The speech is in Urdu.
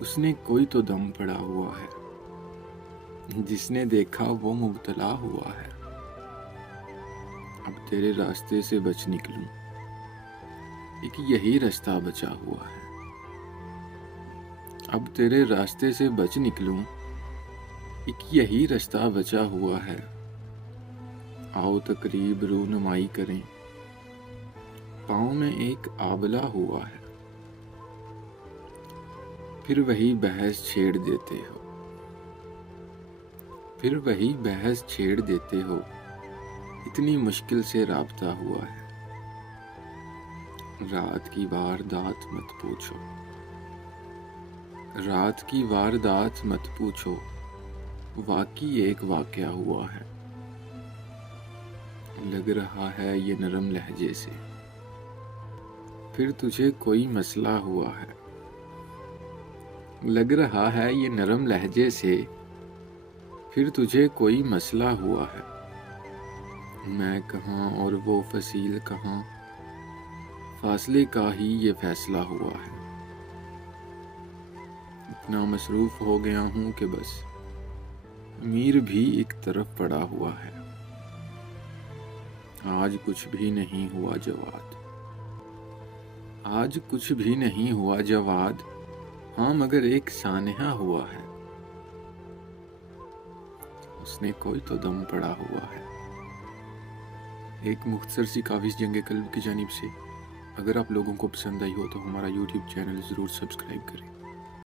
اس نے کوئی تو دم پڑا ہوا ہے، جس نے دیکھا وہ مبتلا ہوا ہے۔ اب تیرے راستے سے بچ نکلوں، ایک یہی رستہ بچا ہوا ہے۔ اب تیرے راستے سے بچ نکلوں، ایک یہی رستہ بچا ہوا ہے۔ آؤ تقریب رونمائی کریں، پاؤں میں ایک آبلہ ہوا ہے۔ پھر وہی بحث چھیڑ دیتے ہو، پھر وہی بحث چھیڑ دیتے ہو، اتنی مشکل سے رابطہ ہوا ہے۔ رات کی واردات مت پوچھو، رات کی واردات مت پوچھو، واقعی ایک واقعہ ہوا ہے۔ لگ رہا ہے یہ نرم لہجے سے، پھر تجھے کوئی مسئلہ ہوا ہے۔ لگ رہا ہے یہ نرم لہجے سے، پھر تجھے کوئی مسئلہ ہوا ہے۔ میں کہاں اور وہ فصیل کہاں، فاصلے کا ہی یہ فیصلہ ہوا ہے۔ اتنا مصروف ہو گیا ہوں کہ بس امیر بھی ایک طرف پڑا ہوا ہے۔ آج کچھ بھی نہیں ہوا جواد، آج کچھ بھی نہیں ہوا جواد، ہاں مگر ایک سانحہ ہوا ہے۔ اس نے کوئی تو دم پڑا ہوا ہے۔ ایک مختصر سی کاوش جنگ قلب کی جانب سے۔ اگر آپ لوگوں کو پسند آئی ہو تو ہمارا یوٹیوب چینل ضرور سبسکرائب کریں۔